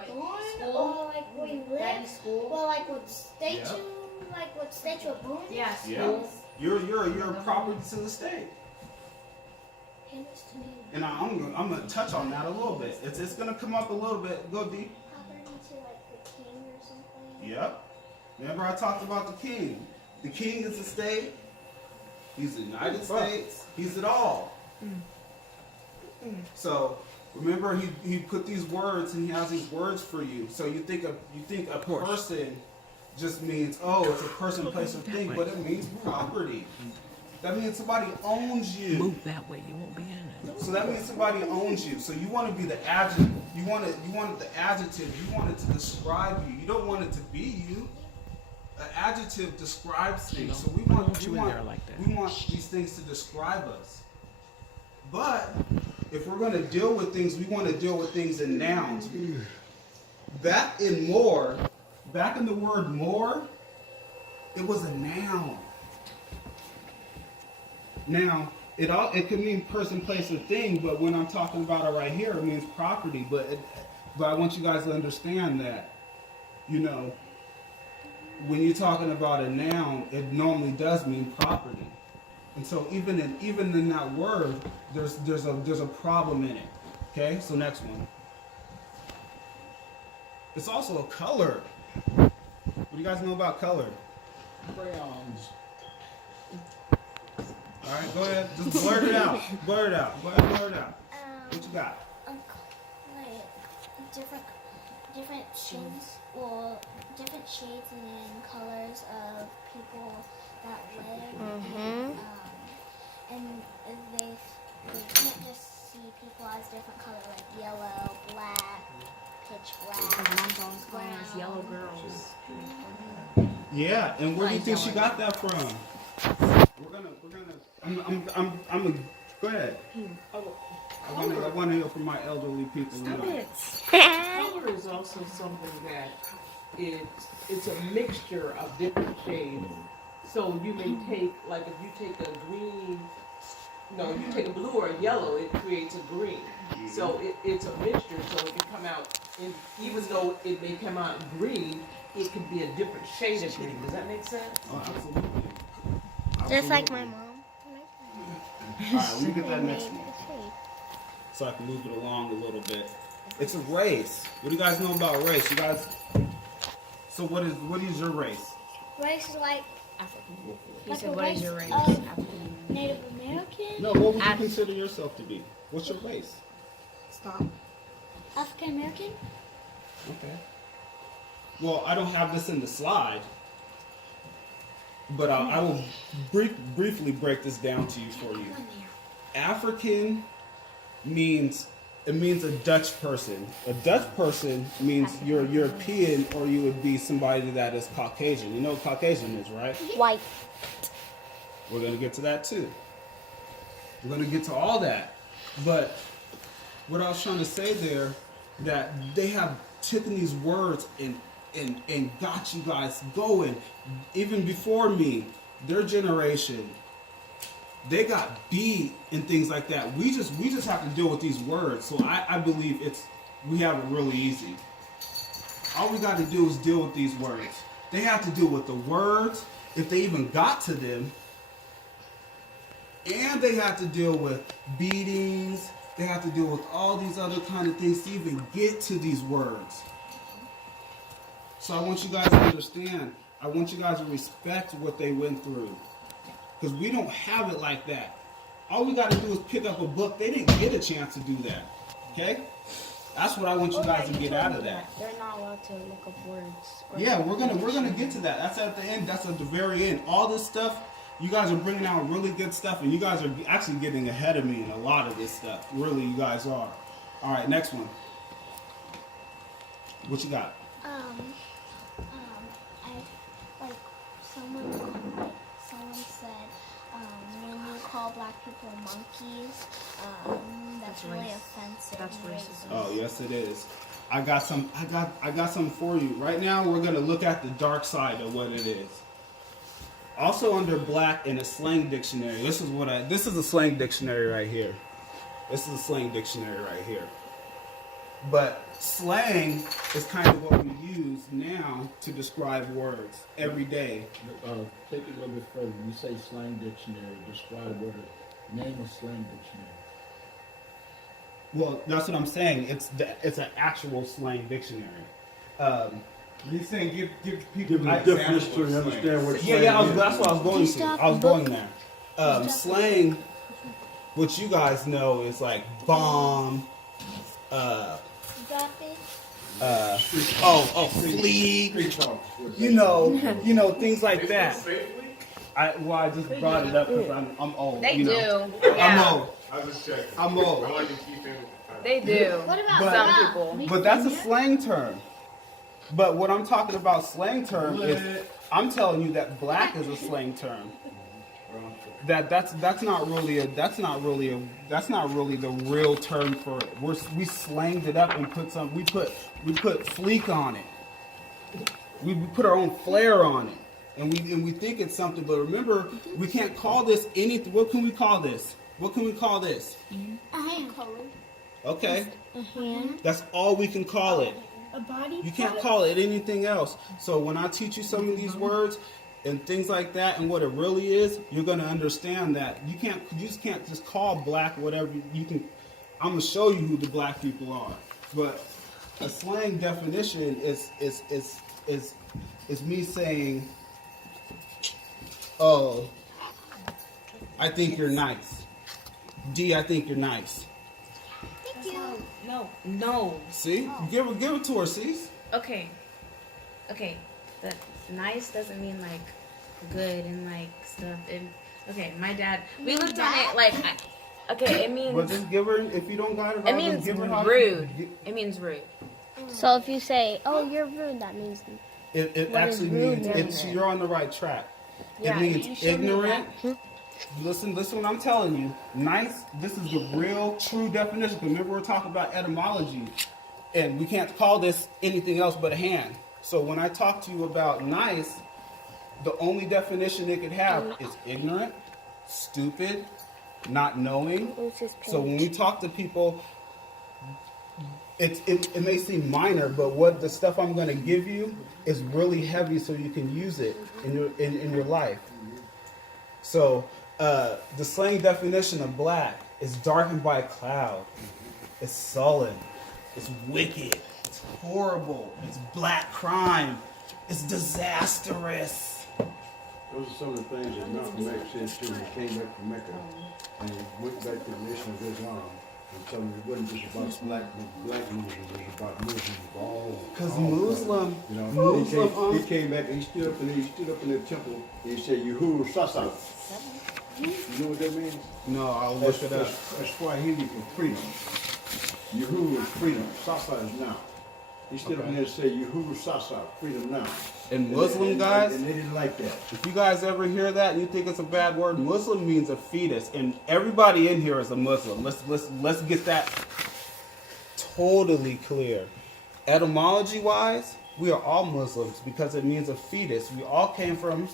born or like where you live, or like what state you're born in. Yeah, Yeah. You're a property to the state. And I'm gonna touch on that a little bit. It's gonna come up a little bit. Go deep. Property to like the king or something. Yep. Remember I talked about the king. The king is the state. He's the United States. He's it all. So remember he put these words and he has these words for you. So you think a person just means, oh, it's a person, place, or thing, but it means property. That means somebody owns you. Move that way, you won't be in it. So that means somebody owns you. So you want to be the adjective. You want the adjective. You want it to describe you. You don't want it to be you. An adjective describes things. So we want these things to describe us. But if we're going to deal with things, we want to deal with things in nouns. Back in the word more, it was a noun. Now, it could mean person, place, or thing, but when I'm talking about it right here, it means property. But I want you guys to understand that, when you're talking about a noun, it normally does mean property. And so even in that word, there's a problem in it. Okay, so next one. It's also a color. What do you guys know about color? Crayons. All right, go ahead. Just blurt it out. Blurt it out. Go ahead, blurt it out. What you got? Like different shades or different shades and colors of people that live. And they can't just see people as different colors, like yellow, black, pitch black, brown. Yellow girls. Yeah, and where do you think she got that from? Go ahead. I want to hear from my elderly people. Color is also something that it's a mixture of different shades. So you may take, like if you take a green, you take a blue or a yellow, it creates a green. So it's a mixture, so it can come out, even though it may come out green, it could be a different shade of green. Does that make sense? Oh, absolutely. Just like my mom. All right, let me get that next one. So I can move it along a little bit. It's a race. What do you guys know about race? You guys. So what is your race? Race is like. He said, what is your race? Native American? No, what would you consider yourself to be? What's your race? Stop. African American? Okay. Well, I don't have this in the slide, but I will briefly break this down to you for you. African means a Dutch person. A Dutch person means you're European, or you would be somebody that is Caucasian. You know what Caucasian is, right? White. We're going to get to that too. We're going to get to all that. But what I was trying to say there, that they have taken these words and got you guys going. Even before me, their generation, they got beat and things like that. We just have to deal with these words. So I believe we have it really easy. All we got to do is deal with these words. They have to deal with the words, if they even got to them. And they have to deal with beatings. They have to deal with all these other kind of things to even get to these words. So I want you guys to understand. I want you guys to respect what they went through. Because we don't have it like that. All we got to do is pick up a book. They didn't get a chance to do that. Okay? That's what I want you guys to get out of that. They're not allowed to look up words. Yeah, we're gonna get to that. That's at the end. That's at the very end. All this stuff, you guys are bringing out really good stuff, and you guys are actually getting ahead of me in a lot of this stuff. Really, you guys are. All right, next one. What you got? Someone said, when you call black people monkeys, that's really offensive. That's racist. Oh, yes, it is. I got some for you. Right now, we're gonna look at the dark side of what it is. Also under black in a slang dictionary. This is a slang dictionary right here. This is a slang dictionary right here. But slang is kind of what we use now to describe words every day. Take it a little bit further. You say slang dictionary. Describe what a name a slang dictionary. Well, that's what I'm saying. It's an actual slang dictionary. He's saying give people Give them an a example definition of so you slang. understand what Yeah, slang yeah. is. That's what I was going to. Stop I was the going book. there. Slang, what you guys know is like bomb. Drop it. Flea. Street talk. You know, things like that. I just brought it up because I'm old. They you do. know. Yeah. I'm old. I was just checking. I'm old. I like to keep in. They do. What about But- Some rub? people. We But that's a can- slang term. But what I'm talking about slang term is I'm telling you that black is a slang term. That's not really the real term for it. We slanged it up and we put fleek on it. We put our own flair on it. And we think it's something, but remember, we can't call this anything. What can we call this? What can we call this? A hand. Okay. A hand. That's all we can call it. A body. You can't call it anything else. So when I teach you some of these words and things like that and what it really is, you're gonna understand that you just can't just call black whatever you can. I'm gonna show you who the black people are. But a slang definition is me saying, oh, I think you're nice. D, I think you're nice. Thank you. No. See? Give it to her, see? Okay. But nice doesn't mean like good and like stuff. Okay, my dad. We looked at it like. Okay, it means. But just give her, if you don't got it, It all, means just give her how- rude. It means rude. So if you say, "Oh, you're rude," that means It What is actually rude means mean? you're on the right track. Yeah, it you means showed me ignorant. Listen what I'm telling you. Nice, this is the real, true definition. Remember, we're talking about etymology. And we can't call this anything else but a hand. So when I talk to you about nice, the only definition it could have is ignorant, stupid, not knowing. who's his So when we talk to people, it may seem minor, but what the stuff I'm going to give you is really heavy, so you can use it in your life. So the slang definition of black is darkened by a cloud. It's sullen. It's wicked. It's horrible. It's black crime. It's disastrous. Those are some of the things that Malcolm X said too when he came back from Mecca and he went back to the Nation of Islam and told them it wasn't just about black Muslims, it was about Muslims of all. Because all Muslim, You know, Muslim, he came back and he stood up in the temple and he said, Yuhuru Sasa. You know what that means? no, I'll look it up. That's Swahili for freedom. Yuhuru is freedom. Sasa is now. He stood up in there and said, Yuhuru Sasa, freedom now. And Muslim guys, And they didn't like that. if you guys ever hear that and you think it's a bad word, Muslim means a fetus, and everybody in here is a Muslim. Let's get that totally clear. Etymology wise, we are all Muslims because it means a fetus. We all came from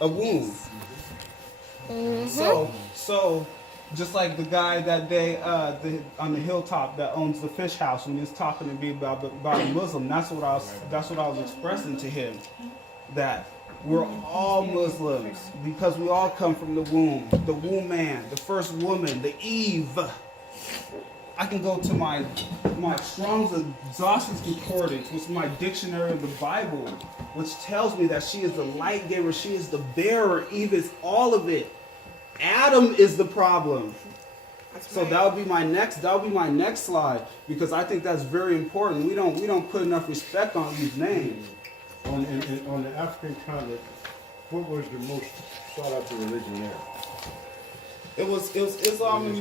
a womb. So just like the guy that day on the hilltop that owns the fish house, when he was talking to me about a Muslim, that's what I was expressing to him, that we're all Muslims because we all come from the womb man, the first woman, the Eve. I can go to my Strong's Exhaustions Concordance, which is my dictionary of the Bible, which tells me that she is the light giver, she is the bearer, Eve is all of it. Adam is the problem. So that'll be my next slide, because I think that's very important. We don't put enough respect on these names. On the African continent, what was the most sought after religion there? It was Islam,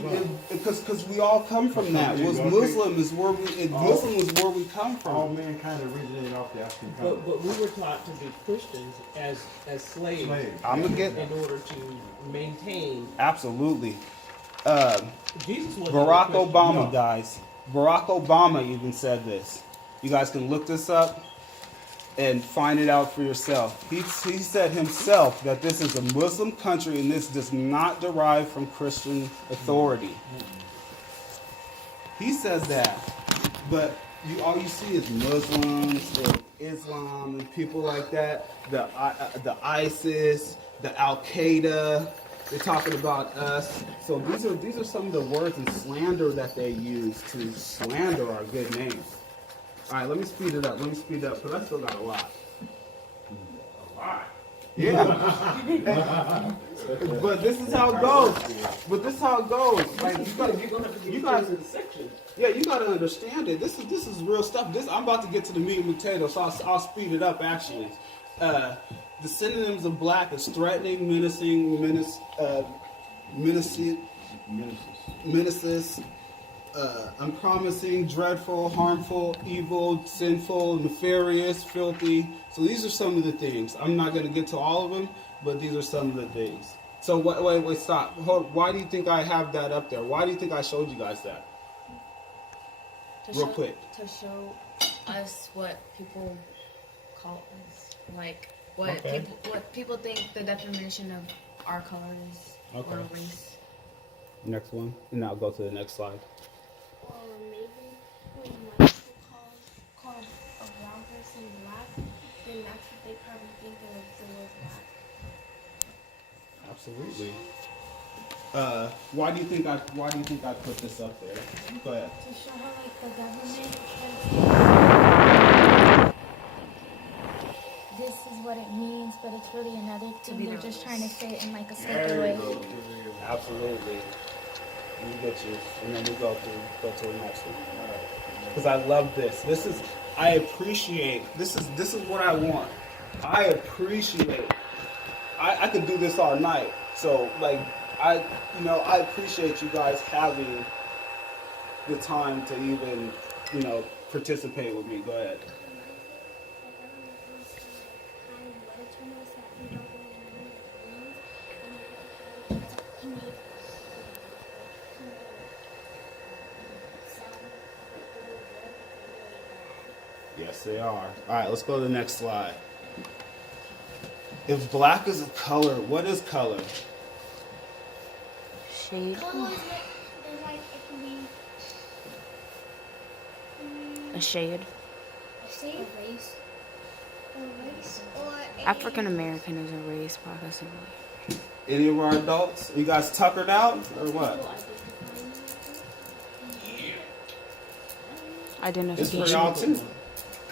because we all come from that. Muslim was where we come All from. mankind originated off the African continent. But we were taught to be Christians as slaves Slaves. I'm gonna get in order to maintain. absolutely. Jesus was Barack Obama, guys. Barack Obama even said this. You guys can look this up and find it out for yourself. He said himself that this is a Muslim country and this does not derive from Christian authority. He says that. but all you see is Muslims or Islam and people like that. The ISIS, the Al Qaeda. They're talking about us. So these are some of the words and slander that they use to slander our good name. All right, let me speed it up. Because I still got a lot. Yeah. But this is how it goes. Like you guys, yeah, you gotta understand it. This is real stuff. I'm about to get to the meat and potatoes, so I'll speed it up. Actually, the synonyms of black is threatening, menacing, menaces. Unpromising, dreadful, harmful, evil, sinful, nefarious, filthy. So these are some of the things. I'm not going to get to all of them, but these are some of the things. So wait, stop. Why do you think I have that up there? Why do you think I showed you guys that? Quick. To show us what people call us, like what people think the definition of our color is or race. Next one, and I'll go to the next slide. Or maybe when white people call a brown person black, then that's what they probably think of the word black. Absolutely. Why do you think I put this up there? Go ahead. To show how like the government this is what it means, but it's really another thing. They're just trying to say it in like a slicker way. Absolutely. Let me get you, and then we go to the next one. Because I love this. I appreciate. This is what I want. I appreciate. I could do this all night. So like I appreciate you guys having the time to even participate with me. Go ahead. Yes, they are. All right, let's go to the next slide. If black is a color, what is color? Shade. Color is like it can be A shade. a race. Or African American is a race, possibly. Any of our adults? You guys tuckered out or what? It's for y'all too.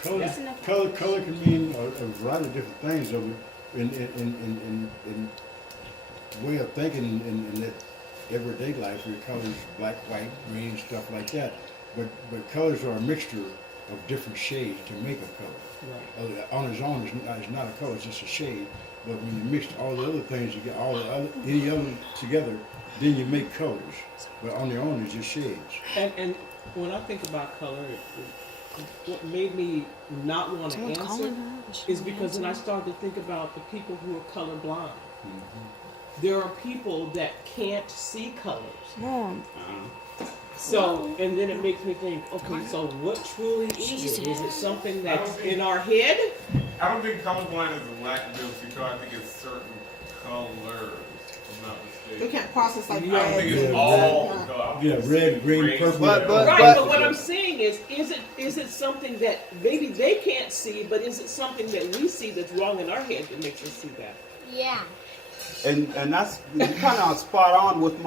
Color can mean a variety of different things. In way of thinking in that everyday life, your colors, black, white, green, stuff like that. But colors are a mixture of different shades to make a color. Right. On its own, it's not a color; it's just a shade. But when you mix all the other things, you get any other together, then you make colors. But on their own, it's just shades. And when I think about color, what made me not want to answer is because then I started to think about the people who are colorblind. Mm-hmm. There are people that can't see colors. Mom. So, and then it makes me think, okay, so what truly is it? Is it something that's in our head? I don't think colorblind is a lack of ability to color. I think it's certain colors. If I'm not mistaken. They can't process like I don't red. think it's all the color. Yeah, red, green, purple. Right, but what I'm saying is it something that maybe they can't see, but is it something that we see that's wrong in our head that makes us see that? Yeah. And that's kind of spot on with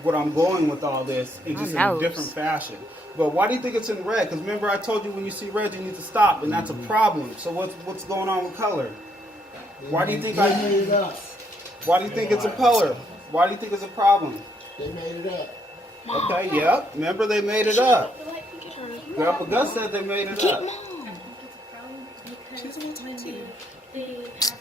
what I'm going with all this. It's just in a different fashion. But why do you think it's in red? Because remember I told you when you see red you need to stop, and that's a problem. So what's going on with color? Why do you think Why do you think it's a color? Why do you think it's a problem? They made it up. Okay, yep. Remember they made it up. Grandpa Gus said they made it up. I think it's a problem because when they have